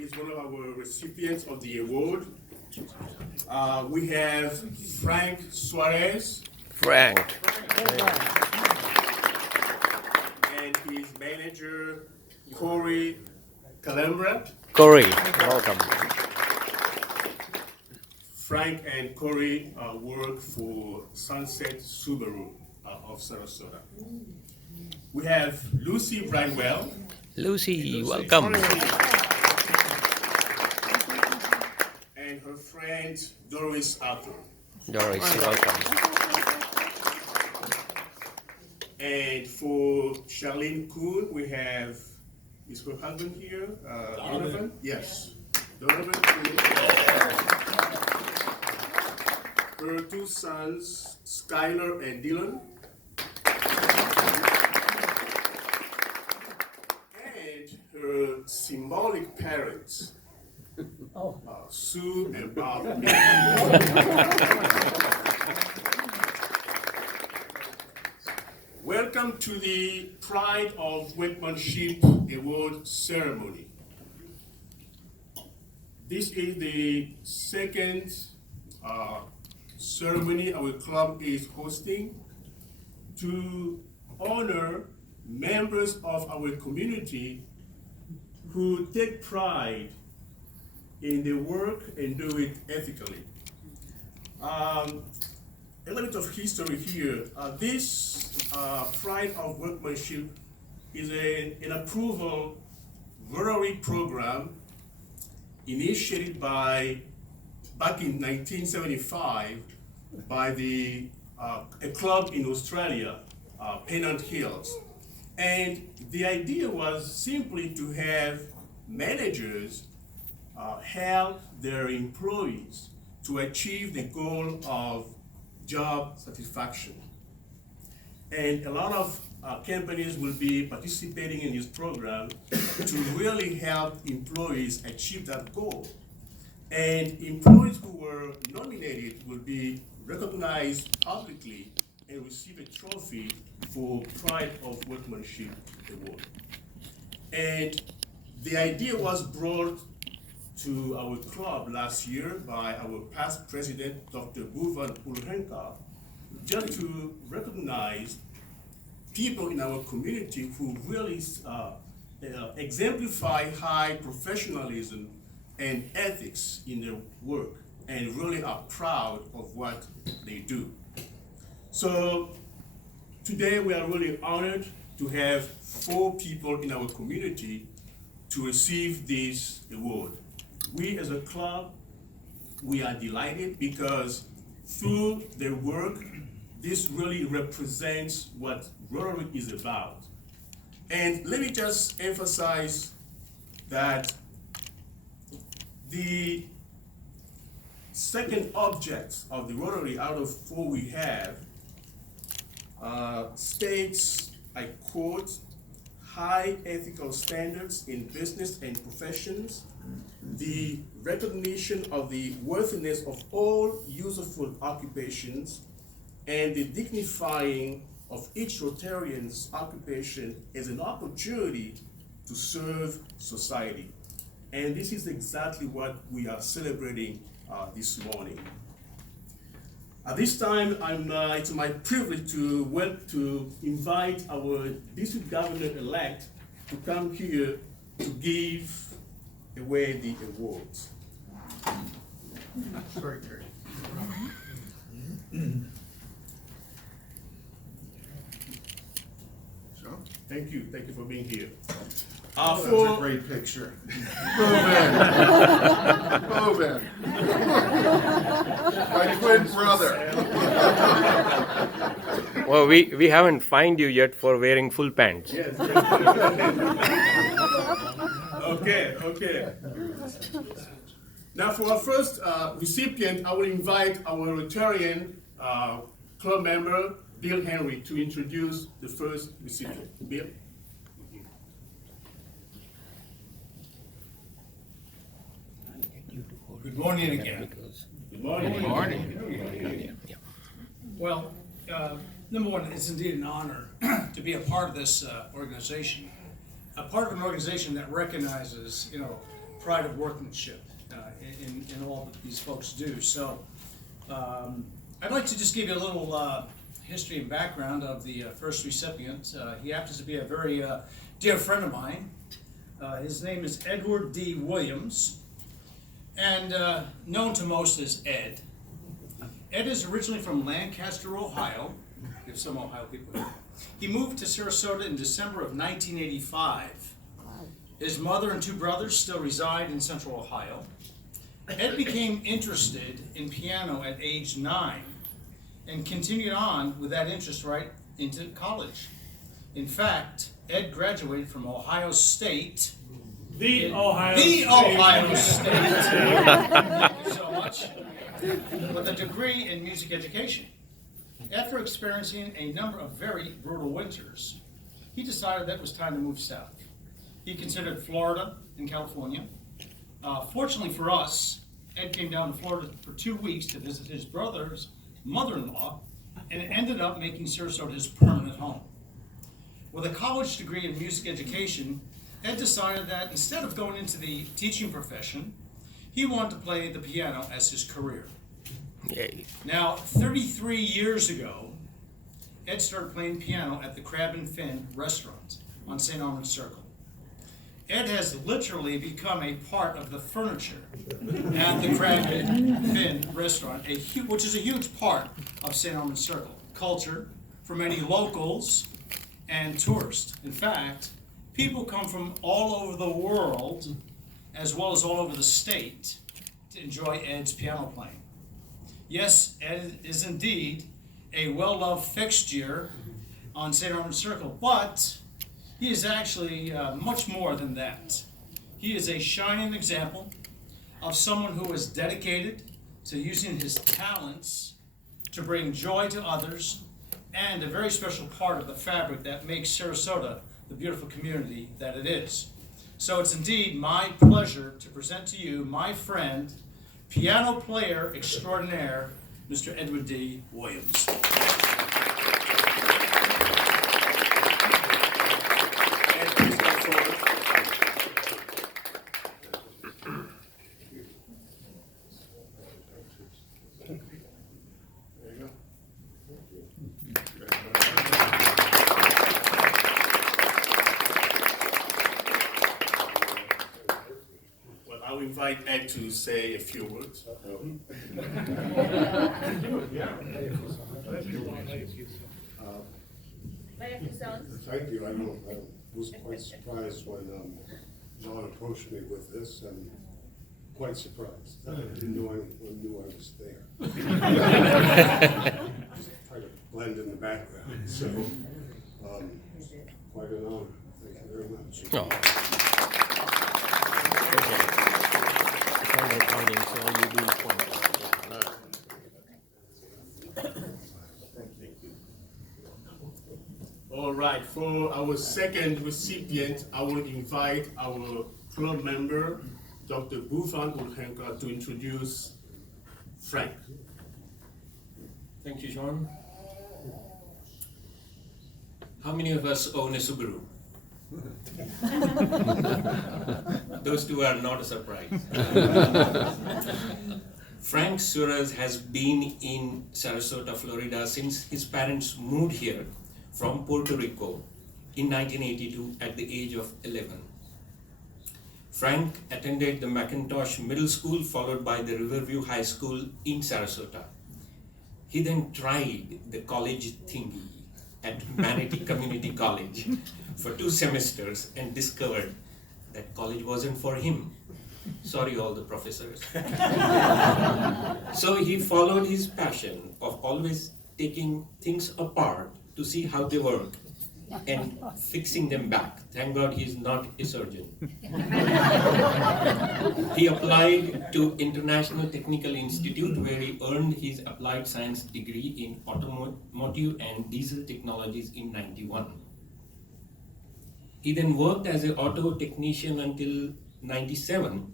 is one of our recipients of the award. We have Frank Suarez. Frank. And his manager, Corey Calembra. Corey, welcome. Frank and Corey work for Sunset Subaru of Sarasota. We have Lucy Bridewell. Lucy, welcome. And her friend Doris Arthur. Doris, welcome. And for Charlene Kuhn, we have, is her husband here? Donovan? Yes. Donovan Kuhn. Her two sons, Skylar and Dylan. And her symbolic parents, Sue and Bob. Welcome to the Pride of Workmanship Award ceremony. This is the second ceremony our club is hosting to honor members of our community who take pride in their work and do it ethically. A little bit of history here. This Pride of Workmanship is an approval Rotary program initiated back in 1975 by a club in Australia, Pennant Hills. And the idea was simply to have managers help their employees to achieve the goal of job satisfaction. And a lot of companies will be participating in this program to really help employees achieve that goal. And employees who were nominated will be recognized publicly and receive a trophy for Pride of Workmanship Award. And the idea was brought to our club last year by our past president, Dr. Buvan Ulrenka, just to recognize people in our community who really exemplify high professionalism and ethics in their work and really are proud of what they do. So today we are really honored to have 4 people in our community to receive this award. We as a club, we are delighted because through their work, this really represents what Rotary is about. And let me just emphasize that the second object of the Rotary out of 4 we have states, I quote, high ethical standards in business and professions, the recognition of the worthiness of all useful occupations, and the dignifying of each Rotarian's occupation as an opportunity to serve society. And this is exactly what we are celebrating this morning. At this time, it's my privilege to invite our district governor-elect to come here to give away the awards. Sorry, Terry. Thank you for being here. That's a great picture. Move in. My twin brother. Well, we haven't fined you yet for wearing full pants. Yes. Okay. Now for our first recipient, I will invite our Rotarian club member, Bill Henry, to introduce the first recipient. Bill? Good morning again. Good morning. Good morning. Well, number one, it's indeed an honor to be a part of this organization, a part of an organization that recognizes, pride of workmanship in all that these folks do. So I'd like to just give you a little history and background of the first recipient. He happens to be a very dear friend of mine. His name is Edward D. Williams, and known to most as Ed. Ed is originally from Lancaster, Ohio. We have some Ohio people here. He moved to Sarasota in December of 1985. His mother and two brothers still reside in Central Ohio. Ed became interested in piano at age 9 and continued on with that interest right into college. In fact, Ed graduated from Ohio State. The Ohio State. Thank you so much. With a degree in music education. After experiencing a number of very brutal winters, he decided that it was time to move south. He considered Florida and California. Fortunately for us, Ed came down to Florida for 2 weeks to visit his brother's mother-in-law and ended up making Sarasota his permanent home. With a college degree in music education, Ed decided that instead of going into the teaching profession, he wanted to play the piano as his career. Yay. Now, 33 years ago, Ed started playing piano at the Crab and Fin restaurant on St. Armand's Circle. Ed has literally become a part of the furniture at the Crab and Fin restaurant, which is a huge part of St. Armand's Circle. Culture for many locals and tourists. In fact, people come from all over the world, as well as all over the state, to enjoy Ed's piano playing. Yes, Ed is indeed a well-loved fixture on St. Armand's Circle, but he is actually much more than that. He is a shining example of someone who is dedicated to using his talents to bring joy to others, and a very special part of the fabric that makes Sarasota the beautiful community that it is. So it's indeed my pleasure to present to you my friend, piano player extraordinaire, Mr. Edward D. Williams. I'll invite Ed to say a few words. Thank you. I was quite surprised when John approached me with this, and quite surprised. I didn't know anyone knew I was there. Just trying to blend in the background. So, quite an honor. Thank you very much. Oh. Okay. Recording, so you do point. All right, for our second recipient, I will invite our club member, Dr. Bufan Ulhenka, to introduce Frank. Thank you, John. How many of us own a Subaru? Those two are not a surprise. Frank Suarez has been in Sarasota, Florida since his parents moved here from Puerto Rico in 1982 at the age of 11. Frank attended the McIntosh Middle School followed by the Riverview High School in Sarasota. He then tried the college thingy at Manatee Community College for 2 semesters and discovered that college wasn't for him. Sorry, all the professors. So he followed his passion of always taking things apart to see how they work and fixing them back. Thank God he's not a surgeon. He applied to International Technical Institute where he earned his applied science degree in automotive and diesel technologies in '91. He then worked as an auto technician until '97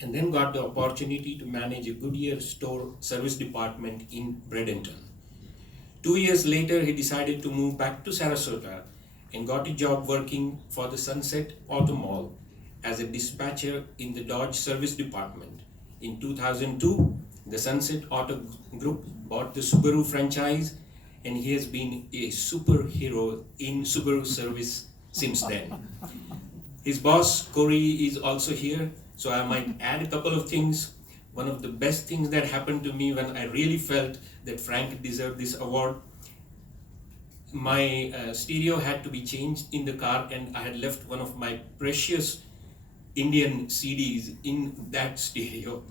and then got the opportunity to manage a Goodyear store service department in Bradenton. 2 years later, he decided to move back to Sarasota and got a job working for the Sunset Auto Mall as a dispatcher in the Dodge Service Department. In 2002, the Sunset Auto Group bought the Subaru franchise, and he has been a superhero in Subaru service since then. His boss, Corey, is also here, so I might add a couple of things. One of the best things that happened to me when I really felt that Frank deserved this award, my stereo had to be changed in the car, and I had left one of my precious Indian CDs in that stereo.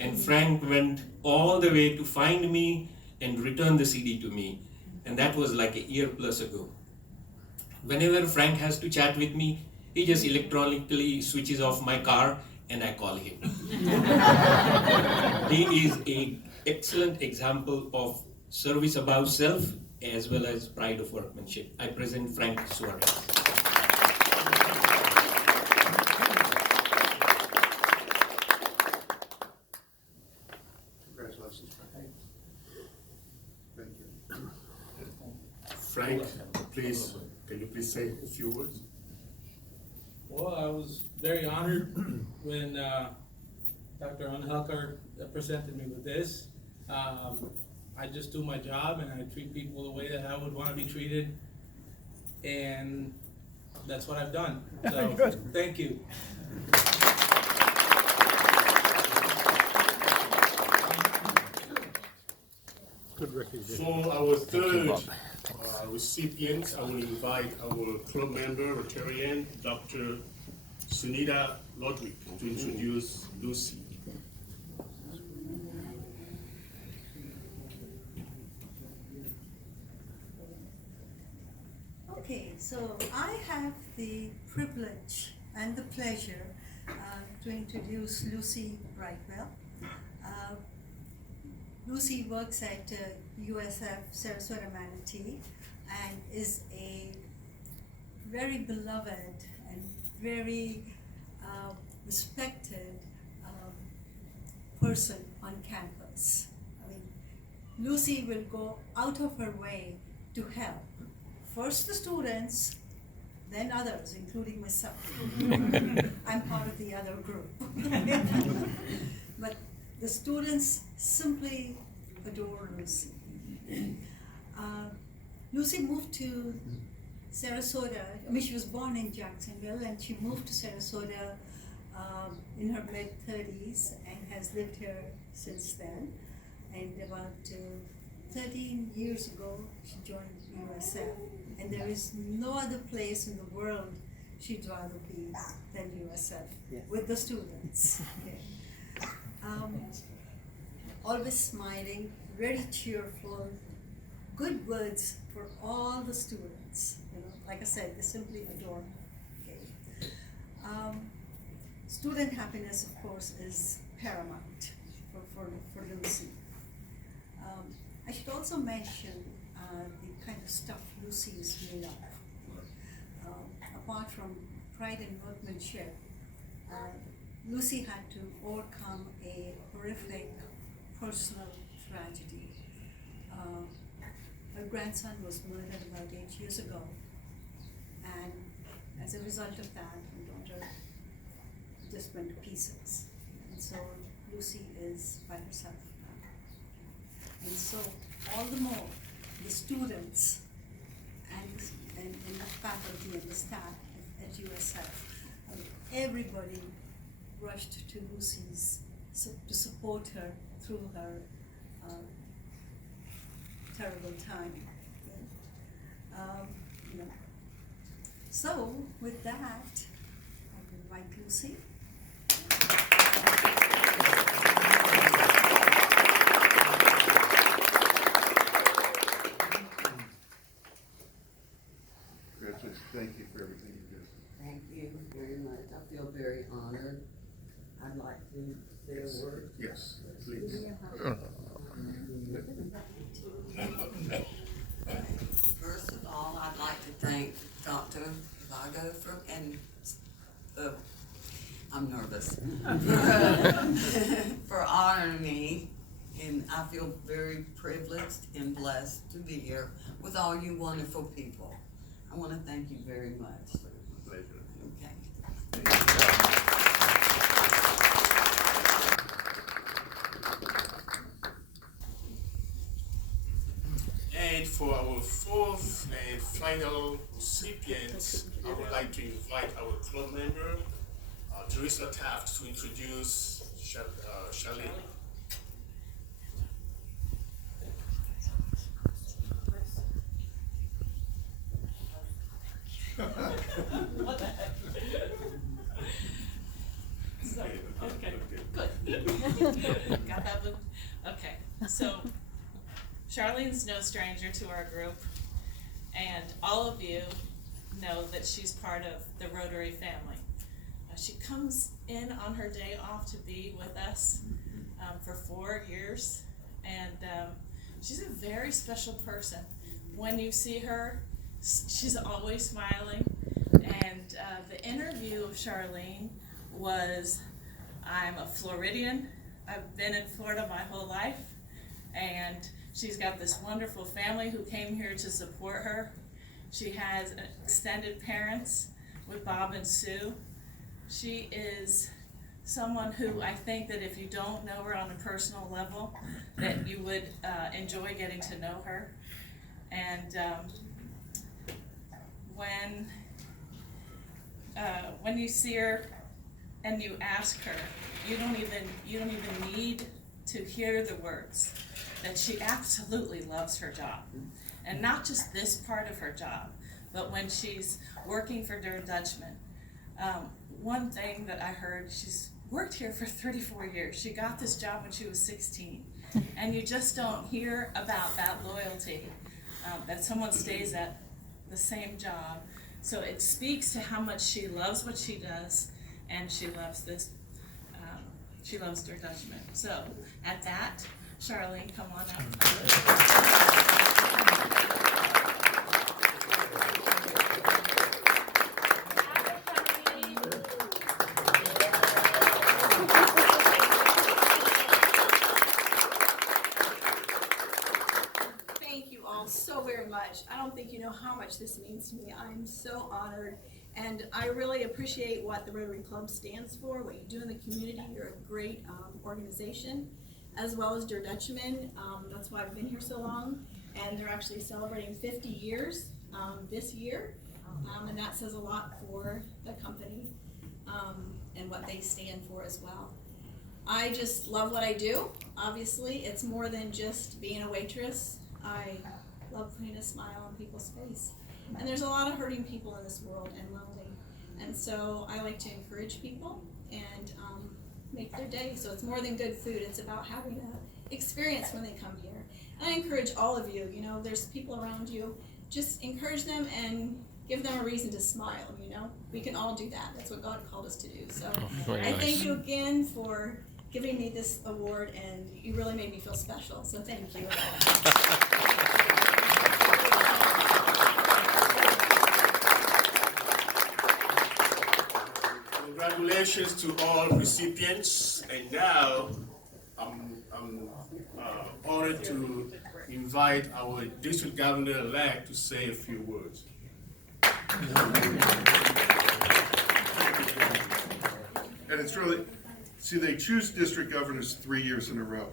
And Frank went all the way to find me and return the CD to me. And that was like a year plus ago. Whenever Frank has to chat with me, he just electronically switches off my car and I call him. He is an excellent example of service above self as well as pride of workmanship. I present Frank Suarez. Congratulations, Frank. Thank you. Frank, please, can you please say a few words? Well, I was very honored when Dr. Unhelker presented me with this. I just do my job and I treat people the way that I would want to be treated, and that's what I've done. So, thank you. For our third recipient, I will invite our club member, Rotarian, Dr. Sunita Lodwick, to introduce Lucy. Okay, so I have the privilege and the pleasure to introduce Lucy Brightwell. Lucy works at USF Sarasota Manatee and is a very beloved and very respected person on campus. I mean, Lucy will go out of her way to help. First the students, then others, including myself. I'm part of the other group. But the students simply adore Lucy. Lucy moved to Sarasota. I mean, she was born in Jacksonville, and she moved to Sarasota in her mid-30s and has lived here since then. And about 13 years ago, she joined USF. And there is no other place in the world she'd rather be than USF with the students. Okay. Always smiling, very cheerful, good words for all the students. You know, like I said, they simply adore her. Okay. Student happiness, of course, is paramount for Lucy. I should also mention the kind of stuff Lucy is made of. Apart from pride and workmanship, Lucy had to overcome a horrific personal tragedy. Her grandson was murdered about 8 years ago, and as a result of that, her daughter just went to pieces. And so Lucy is by herself now. And so all the more, the students and the faculty and the staff at USF, everybody rushed to Lucy's to support her through her terrible time. You know. So with that, I invite Lucy. Thank you for everything you do. Thank you very much. I feel very honored. I'd like to say a word. Yes, please. First of all, I'd like to thank Dr. Vago I'm nervous, for honoring me, and I feel very privileged and blessed to be here with all you wonderful people. I want to thank you very much. Pleasure. Okay. for our fourth and final recipient, I would like to invite our club member, Teresa Taft, to introduce Charlene. What the heck? So, okay, good. Got that, Boo? Okay, so Charlene's no stranger to our group, and all of you know that she's part of the Rotary family. She comes in on her day off to be with us for 4 years, and she's a very special person. When you see her, she's always smiling, and the interview of Charlene was, I'm a Floridian, I've been in Florida my whole life, and she's got this wonderful family who came here to support her. She has extended parents with Bob and Sue. She is someone who I think that if you don't know her on a personal level, that you would enjoy getting to know her. And when you see her and you ask her, you don't even need to hear the words that she absolutely loves her job, and not just this part of her job, but when she's working for Der Dutchman. One thing that I heard, she's worked here for 34 years. She got this job when she was 16, and you just don't hear about that loyalty, that someone stays at the same job. So it speaks to how much she loves what she does, and she loves this. She loves Der Dutchman. So at that, Charlene, come on up. Thank you all so very much. I don't think you know how much this means to me. I'm so honored, and I really appreciate what the Rotary Club stands for, what you do in the community. You're a great organization, as well as Der Dutchman. That's why I've been here so long, and they're actually celebrating 50 years this year, and that says a lot for the company and what they stand for as well. I just love what I do. Obviously, it's more than just being a waitress. I love putting a smile on people's face. And there's a lot of hurting people in this world and lonely. And so I like to encourage people and make their day. So it's more than good food. It's about having an experience when they come here. And I encourage all of you, there's people around you, just encourage them and give them a reason to smile, We can all do that. That's what God called us to do. So I thank you again for giving me this award, and you really made me feel special. So thank you. Congratulations to all recipients, and now I'm honored to invite our district governor-elect to say a few words. And it's really, see, they choose district governors 3 years in a row.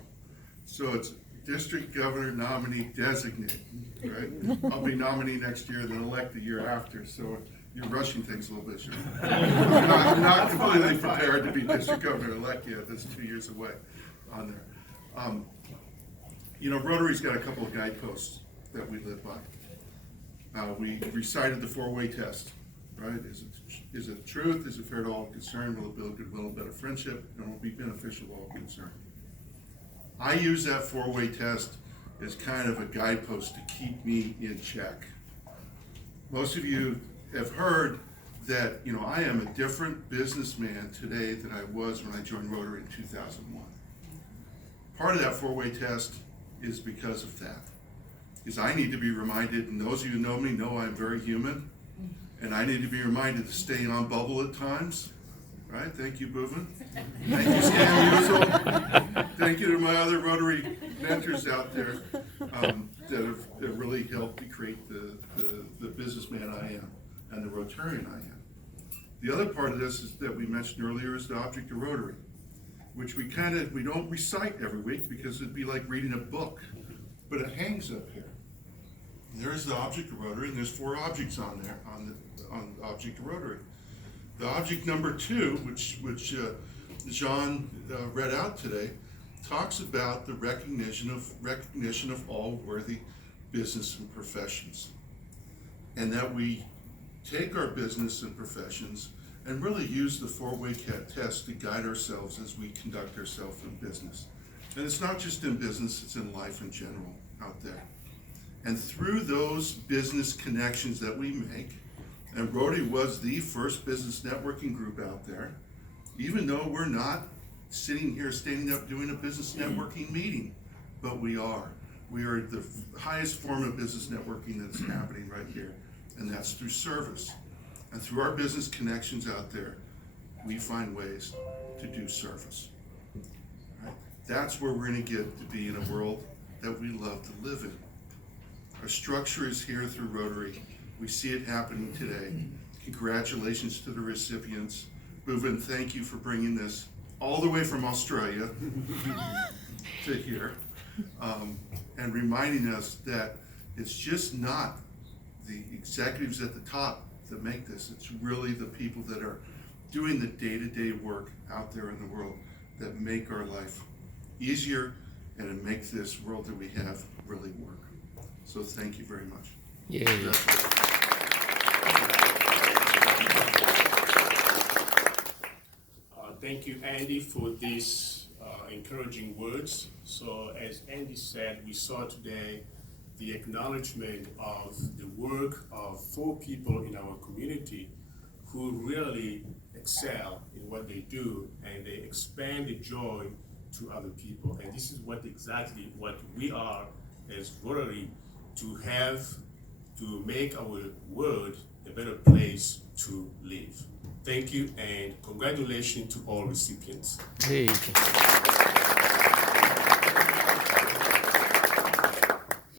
So it's district governor nominee designate, right? I'll be nominee next year, then elect the year after, so you're rushing things a little bit, sure. I'm not completely prepared to be district governor-elect yet. That's 2 years away on there. Rotary's got a couple of guideposts that we live by. We recited the four-way test, right? Is it truth? Is it fair to all concerned? Will it build goodwill and better friendship? And will it be beneficial to all concerned? I use that four-way test as kind of a guidepost to keep me in check. Most of you have heard that, I am a different businessman today than I was when I joined Rotary in 2001. Part of that four-way test is because of that. Is I need to be reminded, and those of you who know me know I'm very human, and I need to be reminded to stay on bubble at times, right? Thank you, Bouvin. Thank you, Stan Musil. Thank you to my other Rotary mentors out there that have really helped me create the businessman I am and the Rotarian I am. The other part of this is that we mentioned earlier is the object of Rotary, which we don't recite every week because it'd be like reading a book, but it hangs up here. There's the object of Rotary, and there's 4 objects on there, on the object of Rotary. The object number 2, which Jean read out today, talks about the recognition of all worthy business and professions, and that we take our business and professions and really use the 4-way test to guide ourselves as we conduct ourselves in business. And it's not just in business, it's in life in general out there. And through those business connections that we make, and Rotary was the first business networking group out there, even though we're not sitting here standing up doing a business networking meeting, but we are. We are the highest form of business networking that's happening right here, and that's through service. And through our business connections out there, we find ways to do service. Right? That's where we're going to get to be in a world that we love to live in. Our structure is here through Rotary. We see it happening today. Congratulations to the recipients. Bhuvan, thank you for bringing this all the way from Australia to here, and reminding us that it's just not the executives at the top that make this. It's really the people that are doing the day-to-day work out there in the world that make our life easier and it makes this world that we have really work. So thank you very much. Yay. Thank you, Andy, for these encouraging words. So as Andy said, we saw today the acknowledgement of the work of 4 people in our community who really excel in what they do, and they expand the joy to other people. And this is exactly what we are as Rotary, to make our world a better place to live. Thank you, and congratulations to all recipients. Hey.